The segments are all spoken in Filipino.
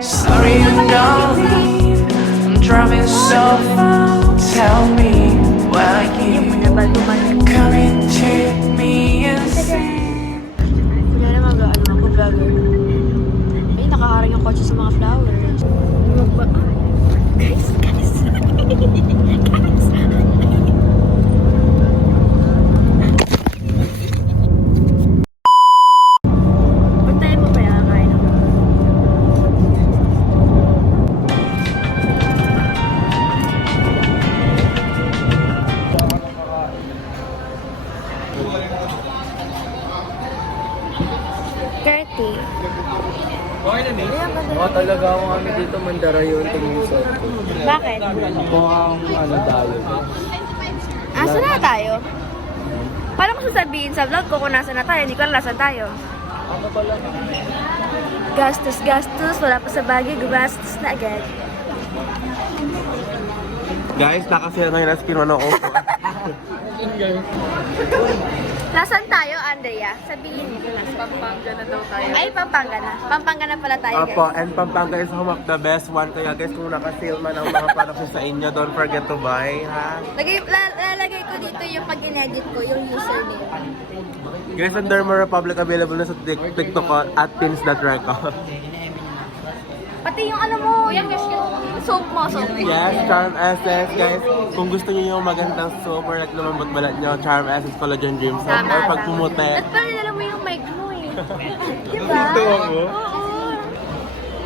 Sorry, you know I'm driving so far. Tell me why you come and take me insane. Wala naman ano ako, vlogger. Ay, nakaharang yung kotse sa mga flowers. Guys, guys. Guys. Ba't tayo mo pa yung kakain ako? Talaga ako kami dito, Mandarayon, Tumuso. Bakit? Mukhang dayo. Asa na tayo? Paano ko sasabihin sa vlog ko kung nasa na tayo? Hindi ko alam nasan tayo. Ano pala? Gastos, gastos. Wala pa sa bagay. Gumastos na agad. Guys, nakasira na yung kinuha ko. Nasaan tayo, Andrea? Sabihin mo. Pampanga na daw tayo. Ay, Pampanga na. Pampanga na pala tayo, guys. Apo, and Pampanga is home of the best one. Kaya guys, kung naka-sale man ang mga products sa inyo, don't forget to buy, ha? Lalagay ko dito yung pag in-edit ko, yung username. Guys, on Derma Republic available na sa TikTok ko at pins.reco. Pati yung ano mo, yung soap mo, soap. Yes, Charm Essence, guys. Kung gusto niyo yung magandang soap or like lumambot balat nyo, Charm Essence Collagen Dream Soap. Tama, Or pag pumuti. At parang nila mo yung mic mo eh. Diba? Ito ako. Oo.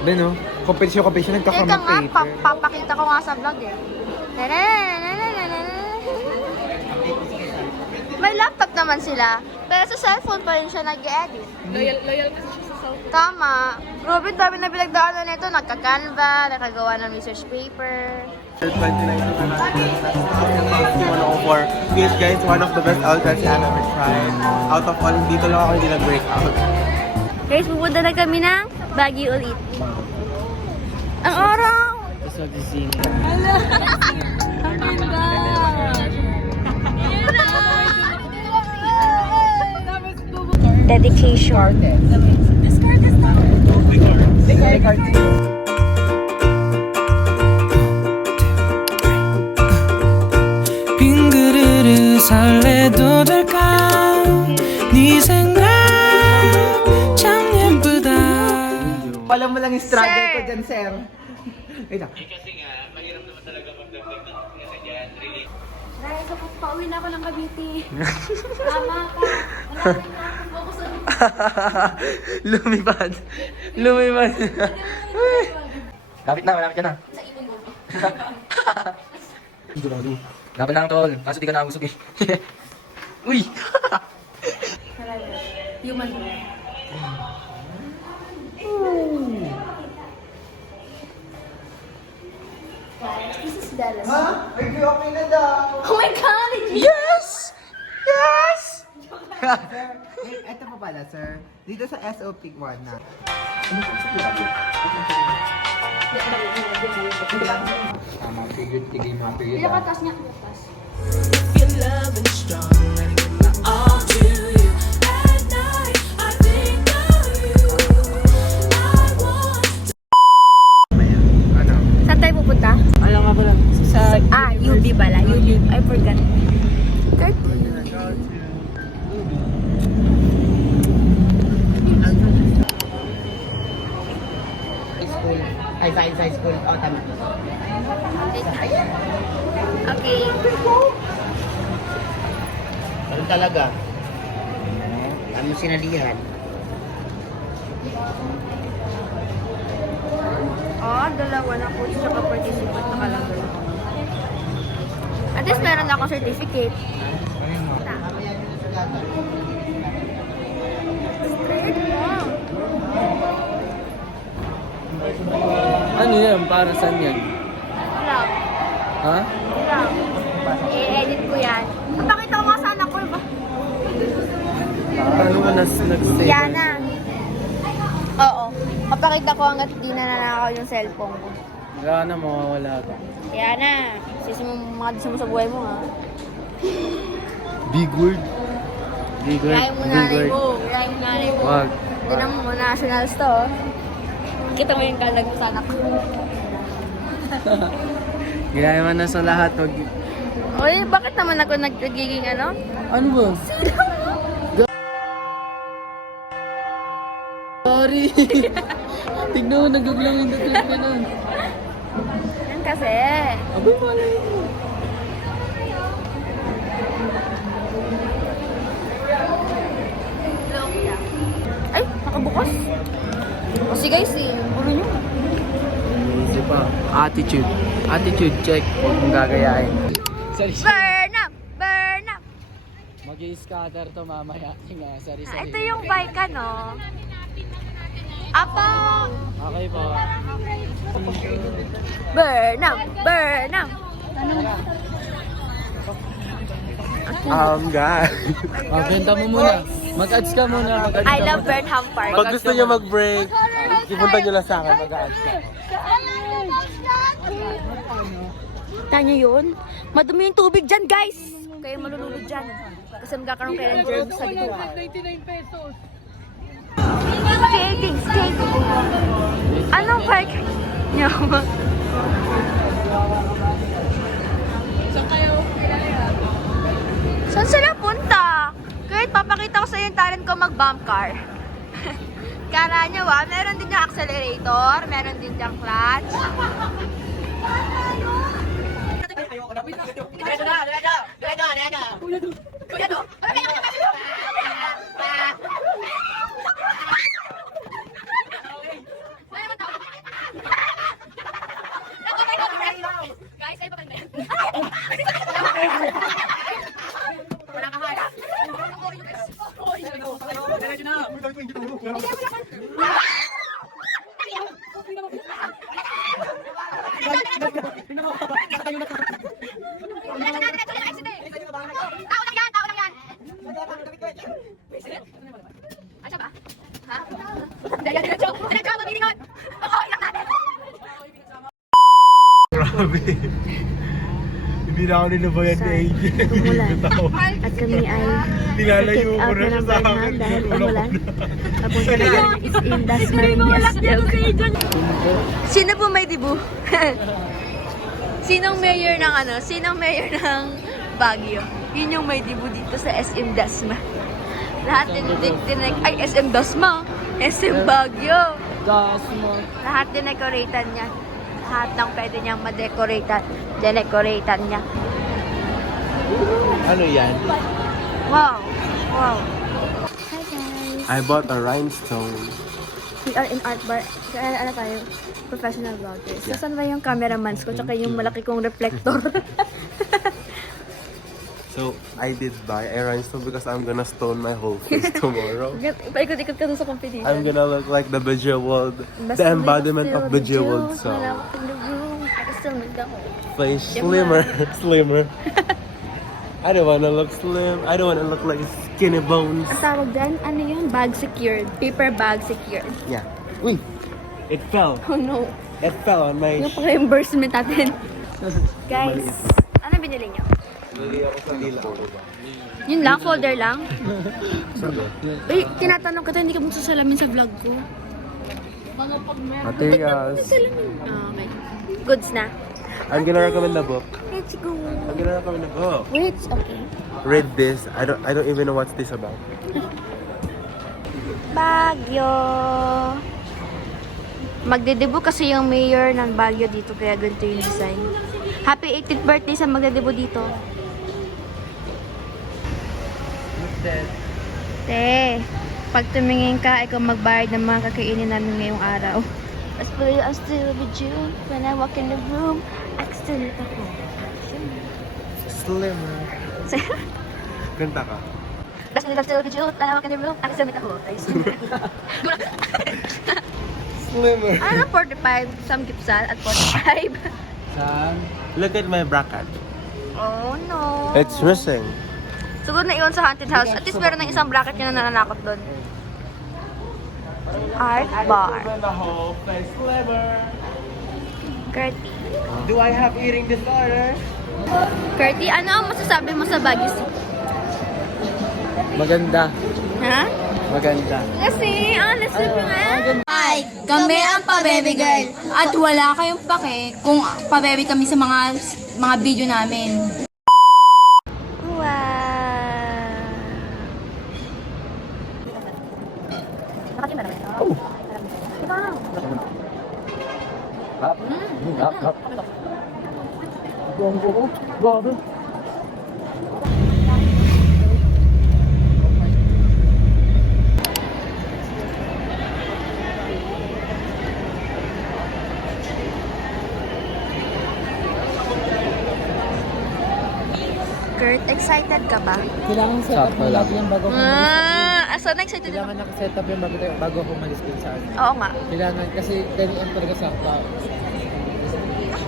Then, no? Competition, Teka nga, papakita ko nga sa vlog eh. May laptop naman sila, pero sa cellphone pa rin siya nag-edit. Loyal kasi siya sa South. Tama. Robin, dami na pinagdaanan nito. Nagka-Canva, nakagawa ng research paper. 29 Yes guys, one of the best outlets I've ever tried. Out of all, dito lang ako hindi nag-break out. Guys, pupunta na kami ng Baguio ulit. Ang araw! Sa gising. Ang ganda! Dedication. 빈 그릇을 설레도 될까 네 생각 참 예쁘다. Alam mo lang yung struggle ko dyan, sir. Ay, na. Dahil sa pauwi na ako ng Cavite. Tama ka. Focus on Lumipad. Lumipad. Lapit na, malapit ka na. sa ipon mo. Lapit na lang, tol. Kaso di ka nakagusog eh. Uy! Human. This is Dallas. Ha? Ay, okay na daw. Oh my God! Yes! Yes! Ito pa pala, sir. Dito sa SOP 1 na. Tama, figure, tigay mga figure. Pinakatas niya. Pinakatas. Your love is strong and I give my all to you. At night I think of you. I want Ano? Saan tayo pupunta? Alam nga ba lang? Sa UB pala. UB. I forgot. Kurt? School. Ay, science high school. Oh, tama. Okay. Ganun talaga. Ano sinalihan? Dalawa na coach tsaka participant nakalagay. At least meron akong certificate. Straight lang. Ano yan? Para saan yan? Vlog. Ha? Vlog. I-edit ko yan. Napakita ko nga sa anak ko ba? Paano ka nag-save? Yana. Oo. Papakita ko hanggat di na nanakaw yung cellphone ko. Wala na, mawawala ka. Yana. Sisi mo mga mo sa buhay mo ha. Big word. Big word. Kaya mo nanay mo. Kaya mo nanay mo. Wag. Tinan mo, nationals to. Oh. Kita mo yung kalag sa anak ko. Gaya mo na sa lahat. Wag. Oy, bakit naman ako nagiging ano? Ano ba? Sorry. Tignan mo, naguglang yung dating ka nun. Yan kasi. Abay, malay mo. Ay, nakabukas. O sige guys, ano nyo? Easy pa. Attitude. Attitude check. Huwag mong gagayahin. Sorry. Burn up! Burn up! Mag-i-scatter to mamaya. Nga, sorry, sorry. Ito yung bike no? Apa! Okay po. Burn up! Burn up! Guys. Benta mo muna. Mag-ads ka muna. Mag-ads I ka love muna. Burnham Park. Pag gusto nyo mag-break, ipunta nyo lang sa akin, mag-ads ka. Kita nyo yun? Madumi yung tubig dyan, guys! Kayo malulunod dyan. Kasi magkakaroon kayo ng germs sa dito. 99 pesos. Skating, skating. Anong park nyo? Saan kayo pinaya? Saan sila punta? Kahit papakita ko sa yung talent ko mag-bump car. Kala nyo ba? Meron din yung accelerator, meron din yung clutch. Guys, ay pa Grabe. Hindi na ako nilabayan ni AJ. umulan. At kami ay Nilalayo check ko out na na siya ng sa Burnham akin. dahil umulan. Papunta na is in Dasmariñas. Sino po may dibu? Sinong mayor ng ano? Sinong mayor ng Baguio? Yun yung may dibu dito sa SM Dasma. Lahat din ay SM Dasma. SM Baguio. Das mo. Lahat dinekoratan niya. Lahat ng pwede niyang ma-decoratan. Dinekoratan niya. Ano yan? Wow! Wow! Hi guys! I bought a rhinestone. We are in art bar. Kaya ano tayo? Professional vloggers. So, saan ba yung cameramans ko? Tsaka yung malaki kong reflector. So, I did buy a rhinestone because I'm gonna stone my whole face tomorrow. Paikot-ikot ka dun sa competition. I'm gonna look like the bejeweled, Basta the embodiment still of bejeweled. bejeweled. So, When I walk in the room, I can still make the whole. face slimmer, slimmer. I don't wanna look slim. I don't wanna look like skinny bones. Ang tawag dyan, ano yun? Bag secured. Paper bag secured. Yeah. Uy! It fell. Oh no. It fell on my... Yung pa-reimbursement natin. Guys, ano binili niyo? Bili ako sa dila. Yun lang? Folder lang? Uy, tinatanong ka tayo, hindi ka magsasalamin sa vlog ko. Materials. Salamin. Ah, okay. Goods na. I'm gonna recommend the book. Let's go. I'm gonna recommend the book. Wait, okay. Read this. I don't even know what's this about. Baguio. Magdedebut kasi yung mayor ng Baguio dito, kaya ganito yung design. Happy 18th birthday sa magdedebut dito. Te, pag tumingin ka, ikaw magbayad ng mga kakainin namin ngayong araw. As for you, I'm still with you. When I walk in the room, I can still look ako. Slimmer. Kanta ka. That's when I'm still with you. When I walk in the room, I can still look ako. Slimmer. Ano, 45? Some gipsal at 45. Saan? Look at my bracket. Oh no. It's missing. Siguro na iwan sa haunted house. At least meron ng isang bracket yun na nananakot doon. Art bar. The whole face slimmer. Curty. Do I have eating disorder? Curty, ano ang masasabi mo sa Baguio City? Maganda. Ha? Maganda. Kasi, honestly nga. Hi, kami ang Pa-Baby Girl. At wala kayong pake kung pa-baby kami sa mga video namin. Wow. Kurt, excited ka ba? Kailangan set up mo lagi yan bago Asa na excited ka? Kailangan naka-set up yan bago ako umalis din sa akin. Oo nga. Kailangan kasi ganyan talaga sa cloud.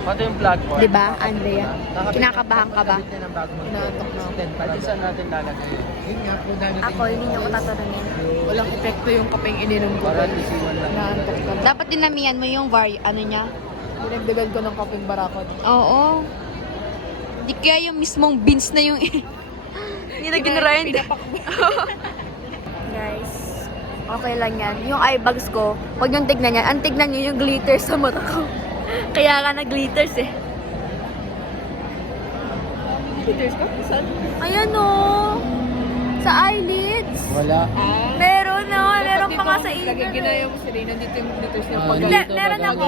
Pati yung plug mo. Di ba, Andrea? Kinakabahan ka ba? Nakabit na ng bago mag-natok na. Pati saan natin lalagay yun? Yun nga, kung dami Ako, hindi niyo ko tatanungin. Walang epekto yung kapeng ininom ko. para isiwan lang. Naantok ka na. Dapat dinamihan mo yung ano niya. Pinagdevel ko ng kapeng barakot. Oo. Di kaya yung mismong beans na yung hindi na ginrind. Guys, okay lang yan. Yung eye bags ko, huwag yung tignan yan. Ang tignan nyo yung glitter sa mata ko. Kaya ka na-glitters eh. Glitters ka? Saan? Ayan o. Sa eyelids. Wala. Meron na. Meron pa nga sa Lagi inner. ginaya mo sila. Nandito yung glitters niya. Ah, Pag Hindi, meron ako.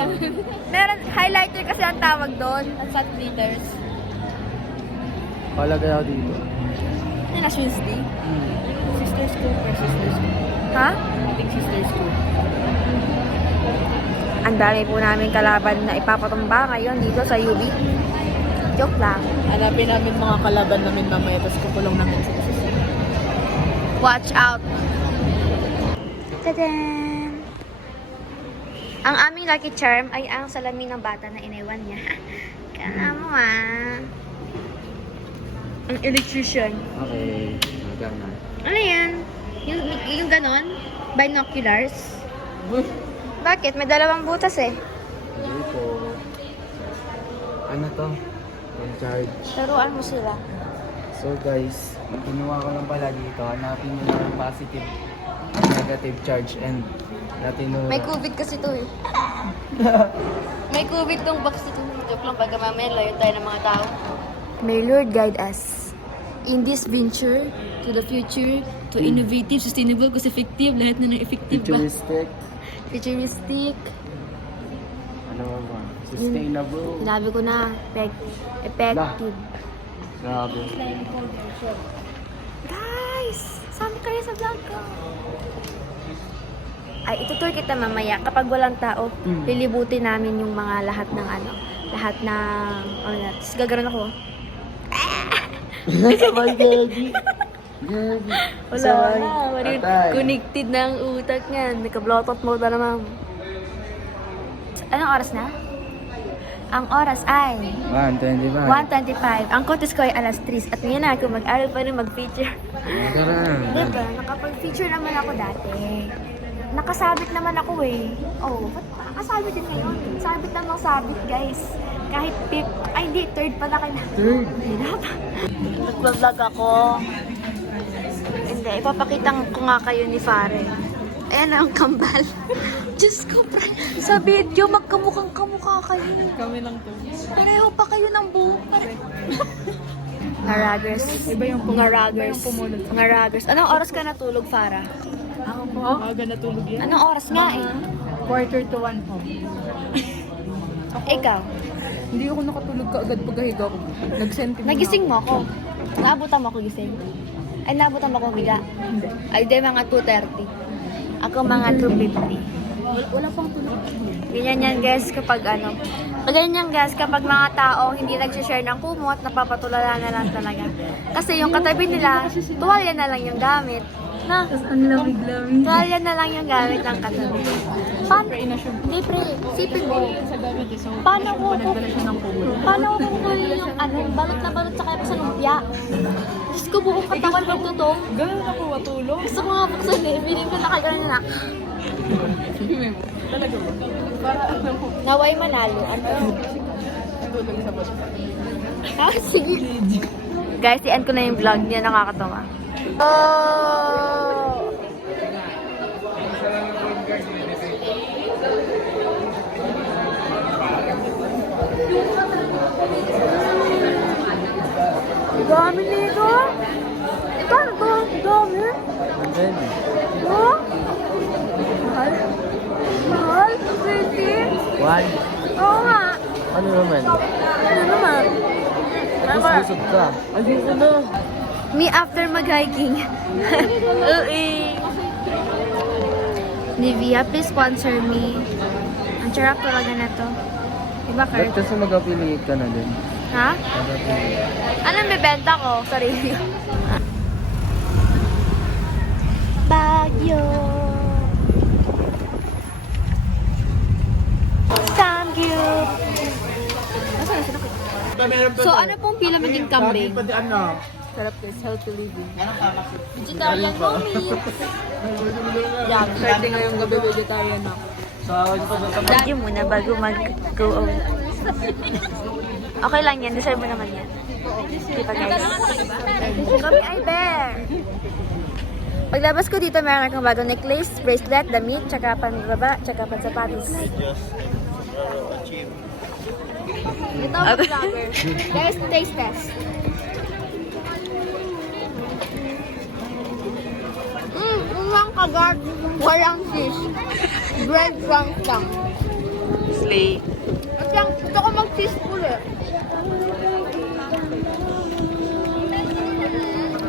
Meron, highlighter kasi ang tawag doon. At fat glitters. Palagay ako dito. Ano na, Tuesday? sisters ko. Sisters ko. Ha? Ating sisters ko. Ang dami po namin kalaban na ipapatumba ngayon dito sa UB. Joke lang. Hanapin namin mga kalaban namin mamaya. Tapos kukulong namin sa isa. Watch out! Tadam! Ang aming lucky charm ay ang salamin ng bata na iniwan niya. Kaya mo ang electrician. Okay. Magana. Ano yan? Yung ganon? Binoculars? Bakit? May dalawang butas eh. Dito. Ano to? Yung charge. Laruan mo sila. So guys, kinuha ko lang pala dito. Hanapin nyo lang ang positive, negative charge and natinura. May COVID kasi to eh. May COVID tong box nito. Joke lang, pagka mamaya layo tayo ng mga tao. May Lord guide us in this venture to the future, to innovative, sustainable, cost effective, lahat na ng effective ba? Futuristic. Futuristic. Ano ba? Sustainable. Sinabi ko na, effective. Grabe. Guys, sama kayo sa vlog ko. Ay, itutur kita mamaya. Kapag walang tao, lilibutin namin yung mga lahat ng lahat ng, tapos gagaron ako. Sabay, Gagi. Gagi. Wala na. Connected na ang utak niyan. Naka-blowout mode na naman. Anong oras na? Ang oras ay 125. 1:25. Ang contest ko ay alas 3. At ngayon na ako mag-aral pa rin mag-feature. Tara. Diba? Nakapag-feature naman ako dati. Nakasabit naman ako eh. Oh, ba't nakasabit din ngayon? Sabit lang ng sabit, guys. Kahit hindi, third pala kayo. Third. Hirap. Nag-vlog ako. Hindi, ipapakita ko nga kayo ni Fare. Ayan ang kambal. Diyos ko, sa video, magkamukhang kamukha kayo. Kami lang to. Pareho pa kayo ng buhok. Ngaraggers. Iba yung Ngaraggers. pumulot. Ngaraggers. Anong oras ka natulog, Farah? Ako po. Aga natulog yan. Anong oras nga eh? 1:45 po. Ikaw? Hindi ako nakatulog ka agad pagkahiga ko. Nag-sentiment Nagising mo ako. Naabutan mo ako gising. Ay, naabutan mo ako higa. Hindi. Ay, di, mga 2:30. Ako mga 2:50. Wala pang tulog. Ganyan yan, guys, kapag ganyan yan, guys, kapag mga tao hindi nag-share ng kumot, napapatulala na lang talaga. Kasi yung katabi nila, tuwalya na lang yung gamit. Na, Ang lamig-lamig. tuwalya na lang yung gamit ng katabi. Paano? Hindi, pre. Sipin mo. Sa gamit eh. So, Paano ko nagdala siya ng kumot. Paano ko kukunin yung balot na balot sa kaya sa lumpia? Diyos ko, buong katawan magtutong. Ganun ako matulog. Gusto ko nga buksan eh. Feeling ko nakagalan na. Talaga ba? Para ano ko. Naway manalo. Ano? Tulog sa bus. Ah, sige. Guys, i-end ko na yung vlog niya. Nakakatawa. Oh! Dami nito. Ito, dami. Then, Oh? Mahal? Mahal? Pretty? one. Oo nga. Ano naman? Ano naman? Busog ka. Ayoko na. Me after mag-hiking. Nivea, please sponsor me. Ang charap talaga na to. Diba, Ba't Kurt? kasi mag-affiliate ka na din? Ha? Anong bibenta ko? Sarili ko. Baguio. Samgyup. So, ano pong pila maging kambing? Sarap guys, healthy living. Vegetarian mommy. Yan, starting ngayong gabi vegetarian ako. Lagi muna bago mag-go out. Okay lang yan, deserve mo naman yan. Di ba guys? Kami ay bear. Paglabas ko dito, meron akong bagong necklace, bracelet, damit, tsaka panbaba, tsaka pansapatos. Ito ang vlogger. Guys, taste test. Walang kagat, walang fish. Breadcrumbs lang. Slay. At lang, gusto ko mag-fish ulit.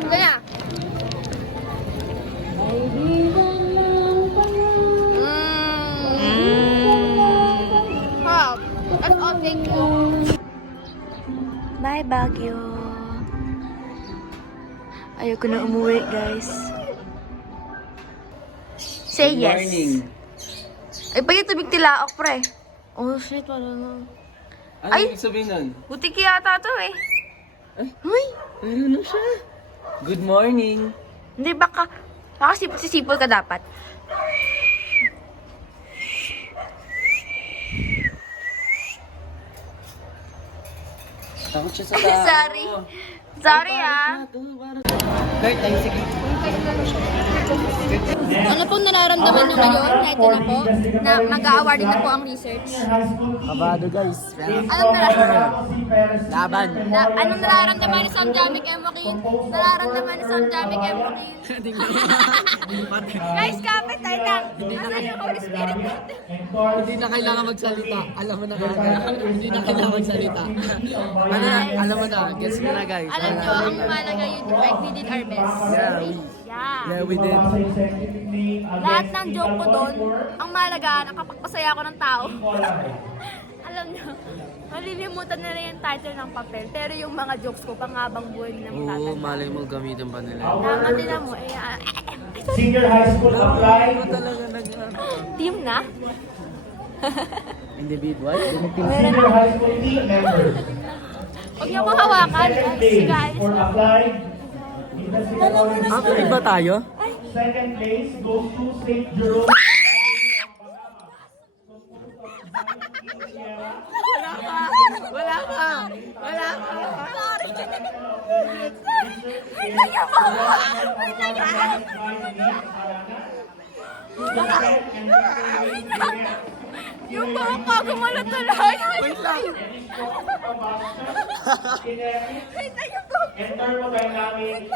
Kaya. Harap. That's all, thank you. Bye, Baguio. Ayoko na umuwi, guys. Say Good yes. morning. Ay, pag ito bigtilaok, pre. Oh, shit, wala na. Ano Ay! ibig sabihin nun? Butik yata to eh. Ay. Uy! Ano na siya? Good morning. Hindi, baka sisipol ka dapat. Takot siya sa tao. Sorry. Sorry ah. Kurt, ay sige. Ano pong nararamdaman nyo ngayon? Na ito na po, na mag-a-awarding na po ang research. Kabado guys. Anong nararamdaman? Laban. Anong nararamdaman ni Sam Jamik Emokin? Nararamdaman ni Sam Jamik Emokin? Guys, kapit tayo lang. Nasaan yung Holy Spirit natin? Hindi na kailangan magsalita. Alam mo na kagad. Hindi na kailangan magsalita. Ano na? Alam mo na. Gets mo na guys. Alam nyo, ang malaga yun, like we did our best. Yeah, we did. Lahat ng joke ko doon, ang malaga, nakapagpasaya ako ng tao. Alam nyo, malilimutan nila yung title ng papel. Pero yung mga jokes ko, panghabang buhay nila Oo, matatanda. malay mo gamitin pa nila. Nakatila mo, Senior high school apply. team na? Individual? Senior high school team members. Huwag niyo akong hawakan, guys. For applied. Investigatory Actually ba tayo? second place goes to St. Jerome. Yung mga pagumalo tuloy. Wait lang. Thermodynamic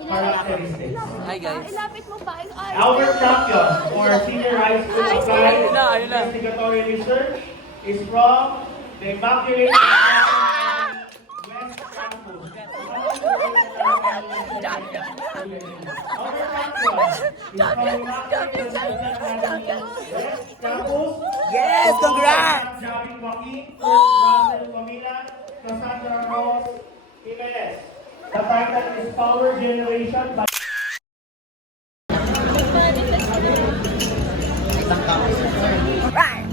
characteristics. Hi guys. Ilapit mo ba? Ay, Our champion for senior high school applied Ayun na. investigatory research is from the Immaculate Conception West Campus. Yes, congrats! Javi Joaquin, Russell Camila, Cassandra Rose Jimenez. The title is Power Generation by right.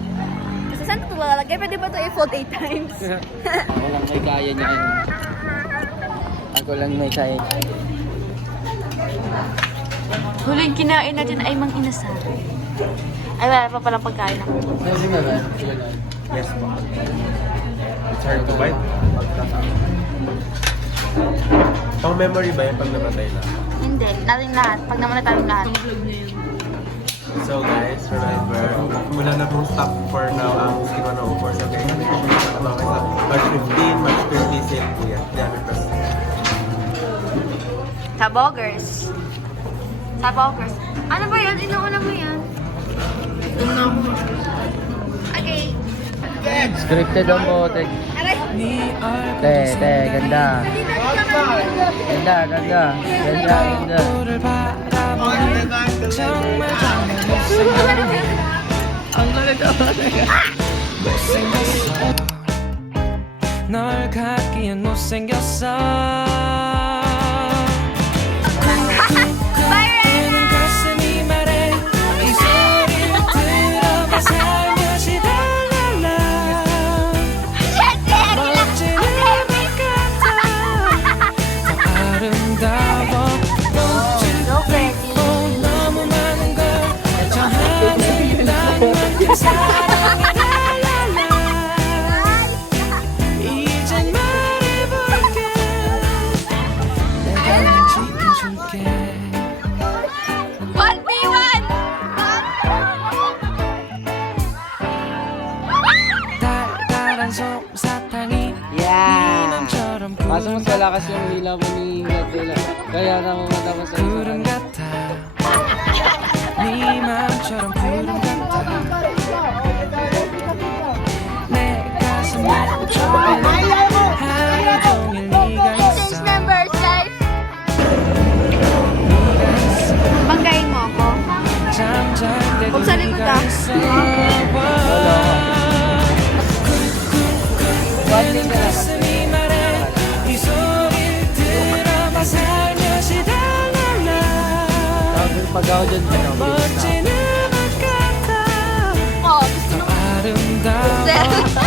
Kasi saan ito lalagay? Pwede ba ito i-fold 8 times? Ako lang may kaya niya. Ako lang may kaya. Huling kinain natin ay mang inasal. Ay, wala pa palang pagkain ako. Pwede na ba? Yes po. It's hard to bite. Pang memory ba yan pag namatay na? Hindi, nating lahat. Pag naman na tayong lahat. So guys, remember, wala na pong stop for now ang Skin 104 sa Kaya Connection. Sa March 15, March 20 sale po yan. 300%. Sa Boggers. Sa Boggers. Ano ba yan? Inuuna mo yan? Okay. Scripted ang bote. Te, ganda. Ganda. 널 갖기엔 못생겼어 뜨는 가슴이 말해 이 소리를 들어봐 살며시 달랄라 멋진 음악 같아 더 아름다워 멋지고 너무 많은 걸저 하늘 낭만의 사랑에 랄랄라 이젠 말해볼게 내가 널 지켜줄게 1v1! 달달한 솜사탕이 Yeah! 이맘처럼 Kaso mas malakas yung hila mo ni Godzilla. Kaya namamata ko sa 구름 같아 네 맘처럼 구름 같아 내 가슴에 젖어있는 하루 종일 네가 있어 numbers, guys. Banggain mo ako. 잠잘 때도 Huwag sa likod, 네가 ah. 있어 쿵쿵쿵 가슴이 말해 이 소리를 들어봐 살며시 달랄라 pag ako dyan, 멋진 음악 같아 Oh, 더 아름다워